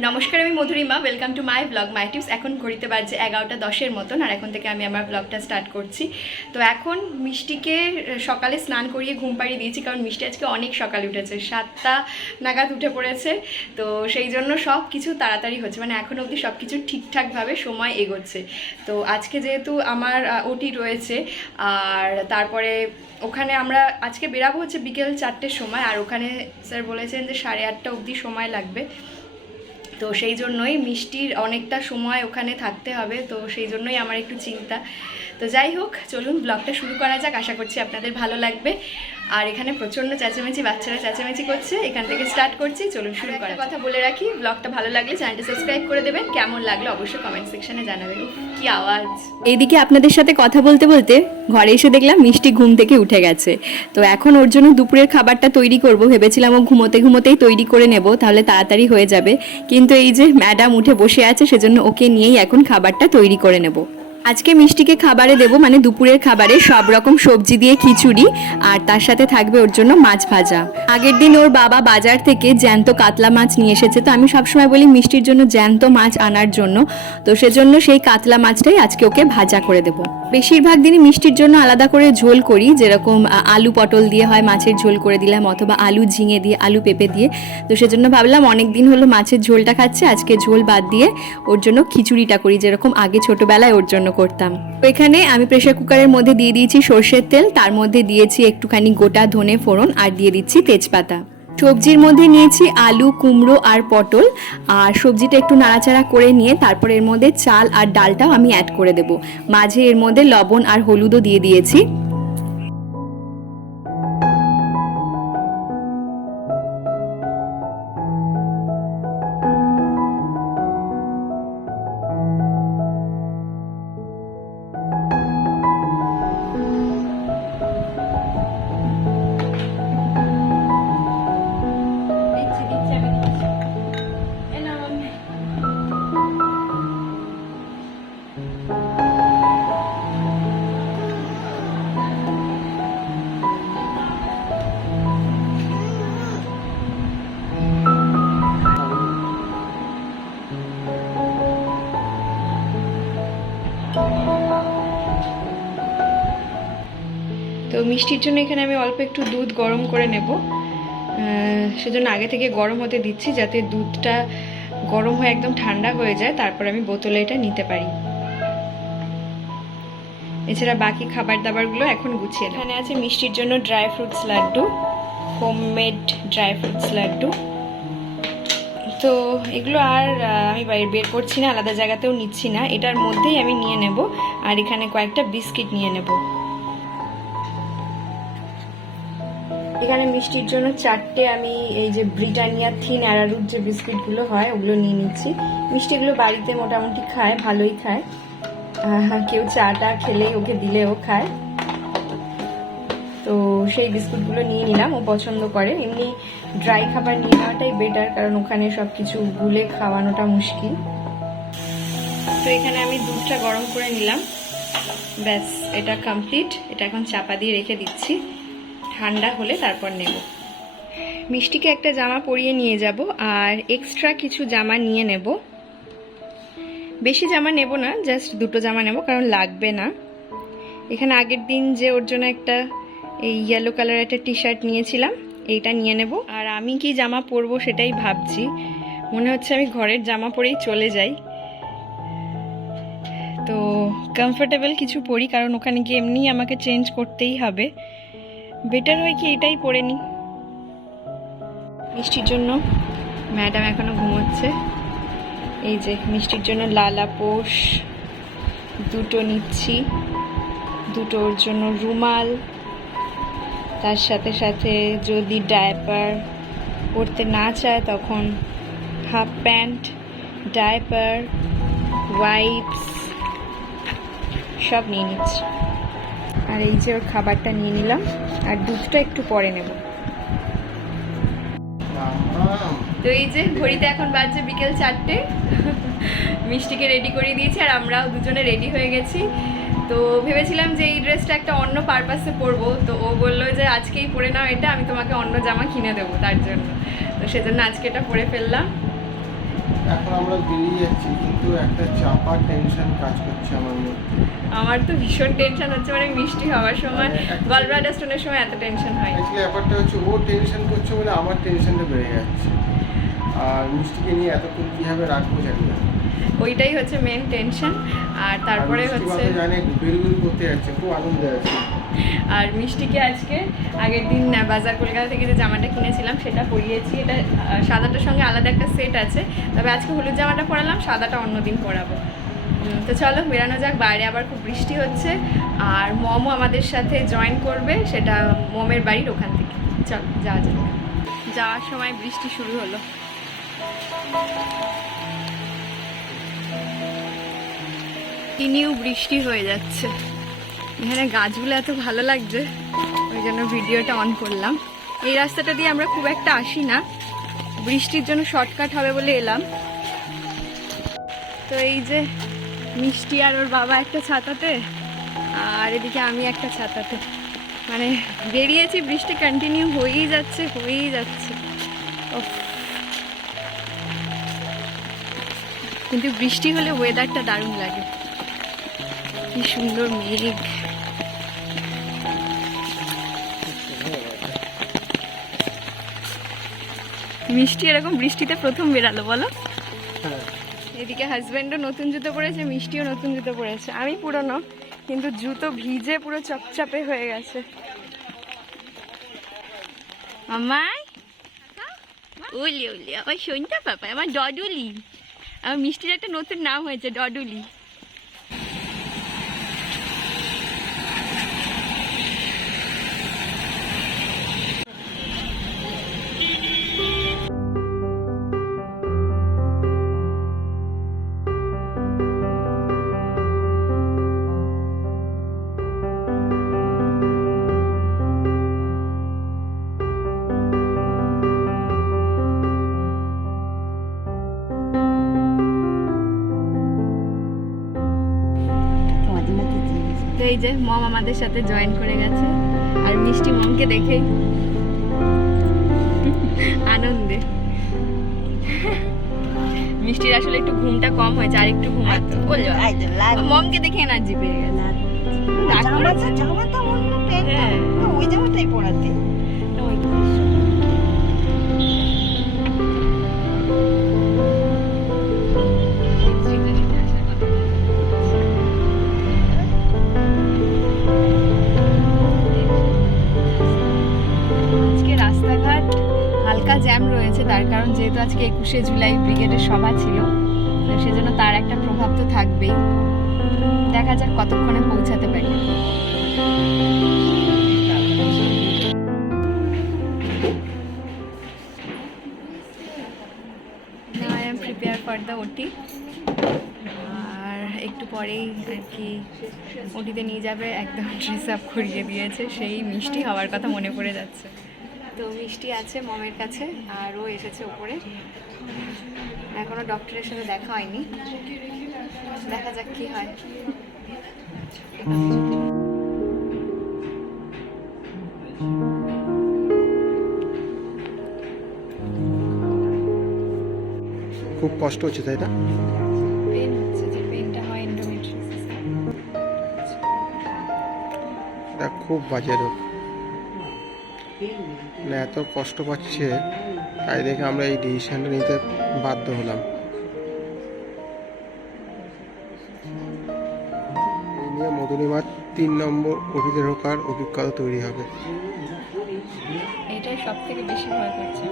নমস্কার, আমি Madhurima. Welcome to my blog my tips এখন ঘড়িতে বাজছে এগারোটা দশের মতন, আর এখন থেকে আমি আমার ব্লগটা স্টার্ট করছি। তো এখন মিষ্টিকে সকালে স্নান করিয়ে ঘুম পাড়িয়ে দিয়েছি, কারণ মিষ্টি আজকে অনেক সকালে উঠেছে। সাতটা নাগাদ উঠে পড়েছে, তো সেই জন্য সব কিছু তাড়াতাড়ি হচ্ছে। মানে এখন অবধি সব কিছু ঠিকঠাকভাবে সময় এগোচ্ছে। তো আজকে যেহেতু আমার ওটি রয়েছে, আর তারপরে ওখানে আমরা আজকে বেরাবো হচ্ছে বিকেল চারটের সময়, আর ওখানে স্যার বলেছেন যে সাড়ে আটটা অবধি সময় লাগবে। তো সেই জন্যই মিষ্টির অনেকটা সময় ওখানে থাকতে হবে, তো সেই জন্যই আমার একটু চিন্তা। তো যাই হোক, চলুন ব্লগটা শুরু করা যাক। আশা করছি আপনাদের ভালো লাগবে। আর এখানে প্রচণ্ড চেঁচামেচি বাচ্চারা চেঁচামেচি করছে। এখান থেকে স্টার্ট করছি চলুন শুরু করার কথা বলে রাখি ব্লগটা ভালো লাগলে চ্যানেলটা সাবস্ক্রাইব করে দেবেন। কেমন লাগল অবশ্যই কমেন্ট সেকশনে জানাবেন। কি আওয়াজ। এইদিকে আপনাদের সাথে কথা বলতে বলতে ঘরে এসে দেখলাম মিষ্টি ঘুম থেকে উঠে গেছে। তো এখন ওর জন্য দুপুরের খাবারটা তৈরি করব। ভেবেছিলাম ও ঘুমোতে ঘুমোতেই তৈরি করে নেব তাহলে তাড়াতাড়ি হয়ে যাবে। কিন্তু এই যে ম্যাডাম উঠে বসে আছে সেজন্য ওকে নিয়েই এখন খাবারটা তৈরি করে নেব। আজকে মিষ্টিকে খাবারে দেবো মানে দুপুরের খাবারে সব রকম সবজি দিয়ে খিচুড়ি, আর তার সাথে থাকবে ওর জন্য মাছ ভাজা। আগের দিন ওর বাবা বাজার থেকে জ্যান্ত কাতলা মাছ নিয়ে এসেছে, তো আমি সবসময় বলি মিষ্টির জন্য জ্যান্ত মাছ আনার জন্য। তো সেজন্য সেই কাতলা মাছটাই আজকে ওকে ভাজা করে দেবো। বেশিরভাগ দিনই মিষ্টির জন্য আলাদা করে ঝোল করি, যেরকম আলু পটল দিয়ে হয় মাছের ঝোল করে দিলাম, অথবা আলু ঝিঙে দিয়ে, আলু পেঁপে দিয়ে। তো সেজন্য ভাবলাম অনেক দিন হলো মাছের ঝোলটা খাচ্ছে, আজকে ঝোল বাদ দিয়ে ওর জন্য খিচুড়িটা করি, যেরকম আগে ছোটোবেলায় ওর জন্য করতাম। এখানে আমি প্রেশার কুকারের মধ্যে দিয়ে দিয়েছি সর্ষের তেল, তার মধ্যে দিয়েছি একটুখানি গোটা ধনে ফোড়ন আর দিয়ে দিচ্ছি তেজপাতা। সবজির মধ্যে নিয়েছি আলু, কুমড়ো আর পটল। আর সবজিটা একটু নাড়াচাড়া করে নিয়ে তারপর এর মধ্যে চাল আর ডালটাও আমি অ্যাড করে দেব। মাঝে এর মধ্যে লবণ আর হলুদও দিয়ে দিয়েছি। মিষ্টির জন্য এখানে আমি অল্প একটু দুধ গরম করে নেব। সেজন্য আগে থেকে গরম হতে দিচ্ছি যাতে দুধটা গরম হয়ে একদম ঠান্ডা হয়ে যায়। তারপর আমি বোতলে এটা নিতে পারি। এছাড়া বাকি খাবার দাবারগুলো এখন গুছিয়ে এখানে আছে মিষ্টির জন্য dry fruits laddu homemade dry fruits laddu. তো এগুলো আর আমি বাইরে বের করছি না, আলাদা জায়গাতেও নিচ্ছি না। এটার মধ্যেই আমি নিয়ে নেব। আর এখানে কয়েকটা বিস্কিট নিয়ে নেব। এখানে মিষ্টির জন্য চারটে আমি এই যে ব্রিটানিয়া থিন অ্যারারুট যে বিস্কিটগুলো হয়, ওগুলো নিয়ে নিচ্ছি। মিষ্টিগুলো বাড়িতে মোটামুটি খায়, ভালোই খায়। কেউ চাটা খেলে ওকে দিলেও খায়। তো সেই বিস্কুটগুলো নিয়ে নিলাম, ও পছন্দ করে। এমনি ড্রাই খাবার নিয়ে নেওয়াটাই বেটার কারণ ওখানে সব কিছু গুলে খাওয়ানোটা মুশকিল। তো এখানে আমি দুধটা গরম করে নিলাম। ব্যাস, এটা কমপ্লিট এটা এখন চাপা দিয়ে রেখে দিচ্ছি। ঠান্ডা হলে তারপর নেব। মিষ্টিকে একটা জামা পরিয়ে নিয়ে যাব আর এক্সট্রা কিছু জামা নিয়ে নেব। বেশি জামা নেব না জাস্ট দুটো জামা নেব কারণ লাগবে না। এখানে আগের দিন যে ওর জন্য একটা এই ইয়েলো কালার একটা টি শার্ট নিয়েছিলাম, এইটা নিয়ে নেব। আর আমি কি জামা পরবো সেটাই ভাবছি। মনে হচ্ছে আমি ঘরের জামা পরেই চলে যাই। তো কমফোর্টেবল কিছু পরি, কারণ ওখানে গিয়ে এমনি আমাকে চেঞ্জ করতেই হবে। বেটার হয় কি এটাই পরে নিই মিষ্টির জন্য ম্যাডাম এখনও ঘুমোচ্ছে। এই যে মিষ্টির জন্য লালা পোষ, দুটো নিচ্ছি, দুটো ওর জন্য রুমাল, তার সাথে সাথে যদি ডায়পার পরতে না চায় তখন হাফ প্যান্ট ডায়পার ওয়াইপস সব নিয়ে নিচ্ছি। আর এই যে ওর খাবারটা নিয়ে নিলাম। আর দুধটা একটু পরে নেব। তো এই যে ঘড়িতে এখন বাজছে বিকেল চারটে। মিষ্টিকে রেডি করে দিয়েছি আর আমরাও দুজনে রেডি হয়ে গেছি। তো ভেবেছিলাম যে এই ড্রেসটা একটা অন্য পারপাসে পরবো। তো ও বলল যে আজকেই পরে নাও এটা, আমি তোমাকে অন্য জামা কিনে দেবো তার জন্য। তো সেজন্য আজকে এটা পরে ফেললাম। এখন আমরা বেরিয়ে যাচ্ছি কিন্তু একটা চাপা টেনশন কাজ করছে আমার মধ্যে। আমার তো ভীষণ টেনশন হচ্ছে মানে মিষ্টি হওয়ার সময় মানে গলব্লাডার স্টোনের সময় এত টেনশন হয়। অ্যাকচুয়ালি ব্যাপারটা হচ্ছে ও টেনশন করছে বলে আমার টেনশনটা বেড়ে যাচ্ছে। আর মিষ্টিকে নিয়ে এতক্ষণ কীভাবে রাখব জানি না। ওইটাই হচ্ছে মেন টেনশন আর তারপরে হচ্ছে জানে বেরুবেরু করতে যাচ্ছে খুব আনন্দ আছে। আর মিষ্টিকে আজকে আগের দিন বাজার কলকাতা থেকে যে জামাটা কিনেছিলাম, সেটা পরিয়েছি। এটা সাদাটার সঙ্গে আলাদা একটা সেট আছে। তবে আজকে হলুদ জামাটা পরালাম, সাদাটা অন্যদিন পরাবো। তো চলো, বেরানো যাক, বাইরে আবার খুব বৃষ্টি হচ্ছে। আর মমও আমাদের সাথে জয়েন করবে, সেটা মমের বাড়ির ওখান থেকে। চল, যাওয়া যাক। যাওয়ার সময় বৃষ্টি শুরু হলো। তিনিও বৃষ্টি হয়ে যাচ্ছে। এখানে গাছগুলো এত ভালো লাগছে। ওই জন্য ভিডিওটা অন করলাম। এই রাস্তাটা দিয়ে আমরা খুব একটা আসি না। বৃষ্টির জন্য শর্টকাট হবে বলে এলাম। তো এই যে মিষ্টি আর ওর বাবা একটা ছাতাতে, আর এদিকে আমি একটা ছাতাতে। মানে বেরিয়েছি, বৃষ্টি কন্টিনিউ হয়েই যাচ্ছে হয়েই যাচ্ছে। উফ। কিন্তু বৃষ্টি হলে ওয়েদারটা দারুণ লাগে। কি সুন্দর মেঘ। মিষ্টি এরকম বৃষ্টিতে প্রথম বেরালো বলো। এদিকে হাজব্যান্ডও নতুন জুতো পরেছে মিষ্টিও নতুন জুতো পরেছে। আমি পুরনো কিন্তু জুতো ভিজে পুরো চপচাপে হয়ে গেছে। আমায় ওলি ওলি আমার সন্ধ্যা পাপা আমার ডডুলি। আমার মিষ্টির একটা নতুন নাম হয়েছে ডডুলি। যে মম আমাদের সাথে জয়েন করে গেছে। আর মিষ্টি মমকে দেখেই আনন্দে। মিষ্টির আসলে একটু ঘুমটা কম হয়েছে আর একটু ঘুমাতো বলল মমকে দেখে এনার্জি পেয়ে গেছে। জামাটা? জামাটা অন্য প্যান্ট হ্যাঁ। ওই জামাটাই পরাতে। আজকে একুশে জুলাই ব্রিগেডের সভা ছিল। সেজন্য তার একটা প্রভাব তো থাকবেই। দেখা যাক কতক্ষণে পৌঁছাতে পারি। প্রিপেয়ার আর একটু পরেই আর কি ওটিতে নিয়ে যাবে, একদম ড্রেস আপ করিয়ে দিয়েছে, সেই মিষ্টি হওয়ার কথা মনে পড়ে যাচ্ছে। তো মিষ্টি আছে মমের কাছে আর ও এসেছে ওপরে। এখনও ডক্টরের সাথে দেখা হয়নি। দেখা যাক কি হয়। খুব কষ্ট হচ্ছে তাই না? হয় খুব বাজে রোগ। মানে এত কষ্ট পাচ্ছে তাই দেখে আমরা এই ডিসিশনটা নিতে বাধ্য হলাম। এই নিয়ে মধুরিমার তিন নম্বর অভিতে ঢোকার অভিজ্ঞতা তৈরি হবে। এটাই সব থেকে বেশি ভয় করছে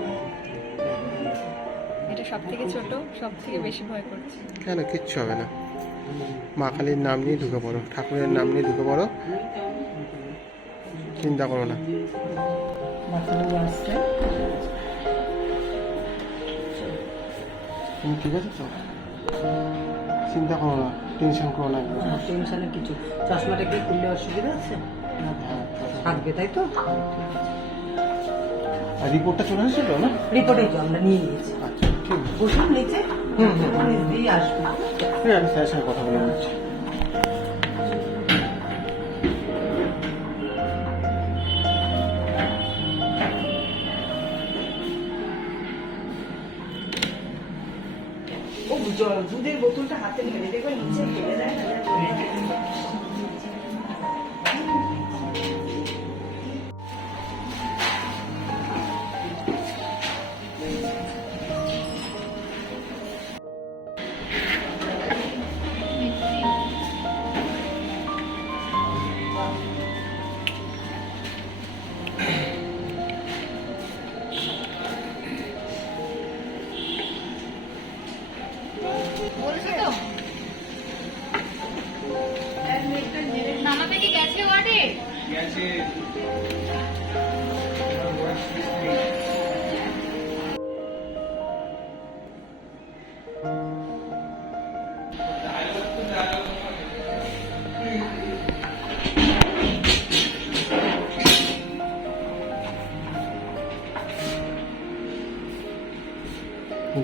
এটা সব থেকে ছোট সব থেকে বেশি ভয় করছে। কেন? কিচ্ছু হবে না। মা কালীর নাম নিয়ে ঢুকে পড়ো ঠাকুরের নাম নিয়ে ঢুকে পড়ো। চিন্তা করো না। তুমি ঠিক আছে তো? চিন্তা করো না টেনশন করো না। টেনশনের কিছু। চশমাটা কি খুললে অসুবিধা আছে? হ্যাঁ, থাকবে তাই তো? আর রিপোর্টটা চলে এসেছিল না? রিপোর্টে তো আমরা নিয়ে নিয়েছি। আচ্ছা ঠিক আছে। বসুন নিচে। হুম হুম দিয়ে আসব। আছে আমি স্যারের সঙ্গে কথা বলে নিচ্ছি। বোতলটা হাতে নিয়ে দেখবেন নিচে ফেলে দেয়।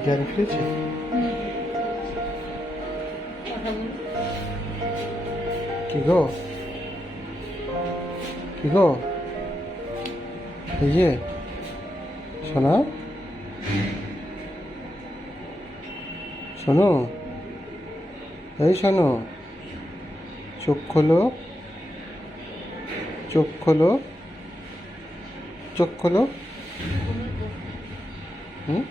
জ্ঞান ফিরেছে কি গো? কি গো? এই যে শোনা শোনো এই শোনো চোখ খোলো। চোখ খোলো। চোখ খোলো। হুম?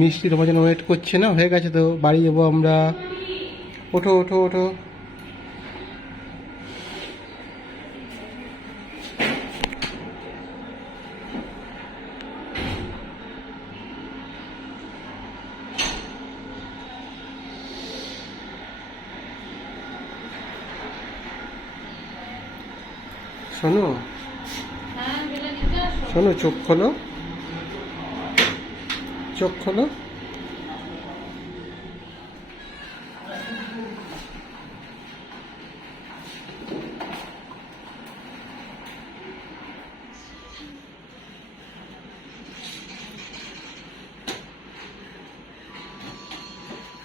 মিষ্টি তোমার জন্য ওয়েট করছে না, হয়ে গেছে তো, বাড়ি যাব আমরা। ওঠো ওঠো ওঠো। শোনো শোনো চোখ খোলো। চোখ খোলো।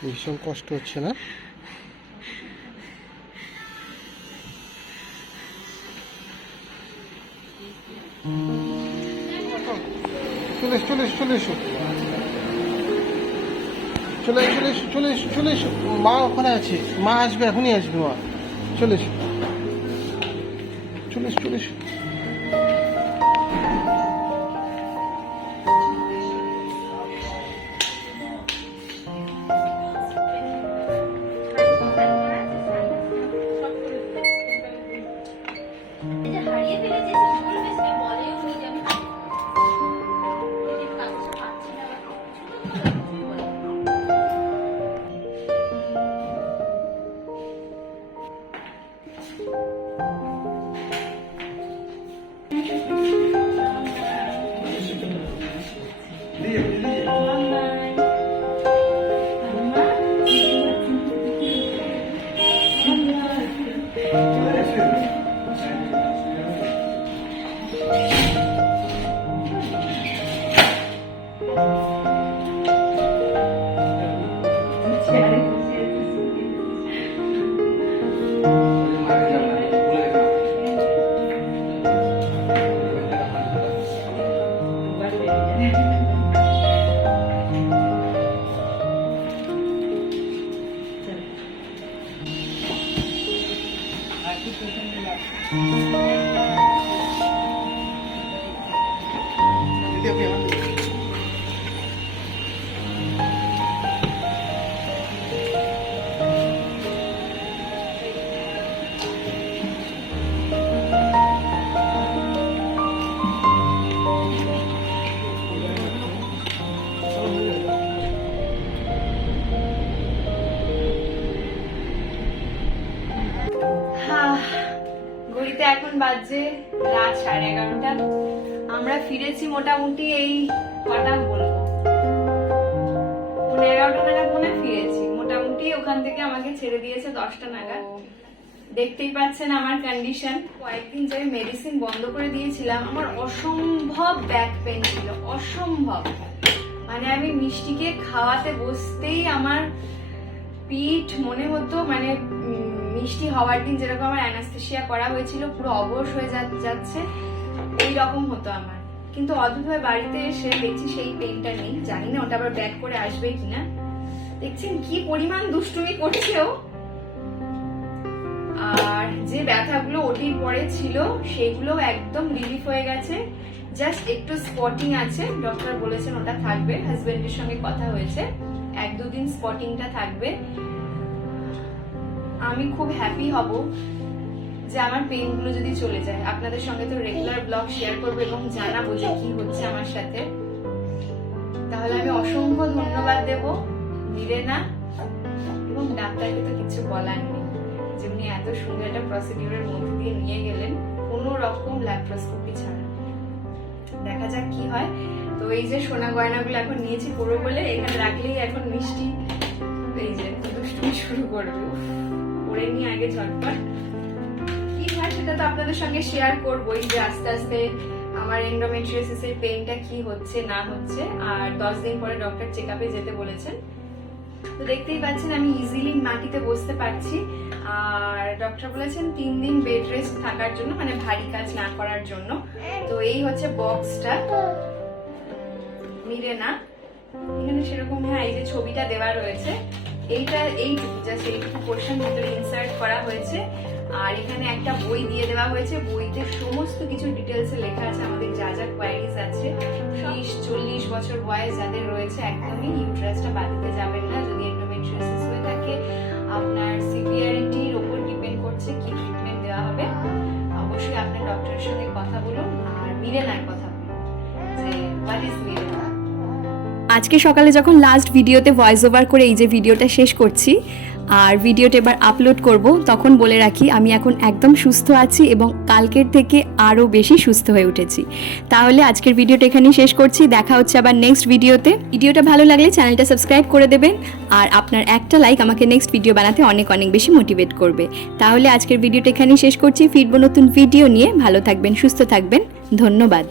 ভীষণ কষ্ট হচ্ছে না? চলে এসো চলে এসো চলে এসো। চলে চলে এসো চলে এসো চলে এসো। মা ওখানে আছে। মা আসবে, এখনই আসবে মা। চলে এসো। চলে এসো চলে এসো। মোটামুটি এই কটা বলব। পনেরো এগারোটা নাগাদ মনে ফিরেছি। মোটামুটি ওখান থেকে আমাকে ছেড়ে দিয়েছে দশটা নাগাদ। দেখতেই পাচ্ছেন আমার কন্ডিশন কয়েকদিন যে মেডিসিন বন্ধ করে দিয়েছিলাম। আমার অসম্ভব ব্যাক পেন ছিল অসম্ভব। মানে আমি মিষ্টিকে খাওয়াতে বসতেই আমার পিঠ মনে হতো মানে মিষ্টি হওয়ার দিন যেরকম আমার অ্যানাস্থেশিয়া করা হয়েছিল পুরো অবশ হয়ে যাচ্ছে। এই রকম হতো আমার। কিন্তু অদ্ভুতভাবে বাড়িতে এসে দেখছি সেই পেনটা নেই। জানি না ওটা আবার ব্যাক করে আসবে কিনা। দেখছেন কি পরিমাণ দুষ্টুমি করছে ও। আর যে ব্যথাগুলো ওটির পরে ছিল সেগুলো একদম রিলিফ হয়ে গেছে। জাস্ট একটু স্পটিং আছে। ডক্টর বলেছেন ওটা থাকবে। হাজবেন্ডের সঙ্গে কথা হয়েছে। এক দুদিন স্পটিংটা থাকবে। আমি খুব হ্যাপি হব। যে আমার পেনগুলো যদি চলে যায়, আপনাদের সঙ্গে তো রেগুলার ব্লগ শেয়ার করব এবং জানাব যে কি হচ্ছে আমার সাথে। তাহলে আমি অসংখ্য ধন্যবাদ দেব না এবং ডাক্তারকে তো কিছু বলার নেই। যে উনি এত সুন্দর একটা প্রসিডিউরের মধ্যে দিয়ে নিয়ে গেলেন, কোনো রকম ল্যাপ্রোস্কোপি ছাড়া। দেখা যাক কি হয়। তো এই যে সোনা গয়নাগুলো এখন নিয়েছি পুরো বলে, এখানে রাখলেই এখন মিষ্টি। এই যে দুষ্টুমি শুরু করবে পরে নিয়ে আগে ঝটপট। সেটা তো আপনাদের সঙ্গে শেয়ার করবোই যে আস্তে আস্তে আমার এন্ডোমেট্রিয়াসিস এর পেইনটা কি হচ্ছে, না হচ্ছে। আর দশ দিন পরে ডক্টর চেক আপে যেতে বলেছেন। তো দেখতেই পাচ্ছেন, আমি ইজিলি মাটিতে বসতে পারছি। আর ডক্টর বলেছেন, তিন দিন বেড রেস্ট থাকার জন্য মানে ভারী কাজ না করার জন্য। তো এই হচ্ছে বক্সটা মিলে না। এখানে সেরকম হ্যাঁ এই যে ছবিটা দেওয়া রয়েছে। এইটা এই জাস্ট এইটুকু পোর্শন ভিতরে ইনসার্ট করা হয়েছে। আর এখানে একটা বই দিয়ে দেওয়া হয়েছে। বইতে সমস্ত কিছু ডিটেলসে লেখা আছে। আমাদের যা যা কোয়ারিজ আছে ত্রিশ চল্লিশ বছর বয়স যাদের রয়েছে, একদমই ইউট্রাসটা বাঁধতে যাবেন না। যদি এন্ডোমেট্রিয়াসিস হয়ে থাকে, আপনার সিভিয়ারিটির ওপর ডিপেন্ড করছে কি ট্রিটমেন্ট দেওয়া হবে। অবশ্যই আপনার ডক্টরের সাথে কথা বলুন আর মিরেনার কথা বলুন। যে আজকে সকালে যখন লাস্ট ভিডিওতে ভয়েস ওভার করে এই যে ভিডিওটা শেষ করছি আর ভিডিওটা এবার আপলোড করব, তখন বলে রাখি আমি এখন একদম সুস্থ আছি এবং কালকের থেকে আরও বেশি সুস্থ হয়ে উঠেছি। তাহলে আজকের ভিডিওটা এখানেই শেষ করছি, দেখা হচ্ছে আবার নেক্সট ভিডিওতে। ভিডিওটা ভালো লাগলে চ্যানেলটা সাবস্ক্রাইব করে দেবেন, আর আপনার একটা লাইক আমাকে নেক্সট ভিডিও বানাতে অনেক অনেক বেশি মোটিভেট করবে। তাহলে আজকের ভিডিওটা এখানেই শেষ করছি, ফিরবো নতুন ভিডিও নিয়ে। ভালো থাকবেন, সুস্থ থাকবেন, ধন্যবাদ।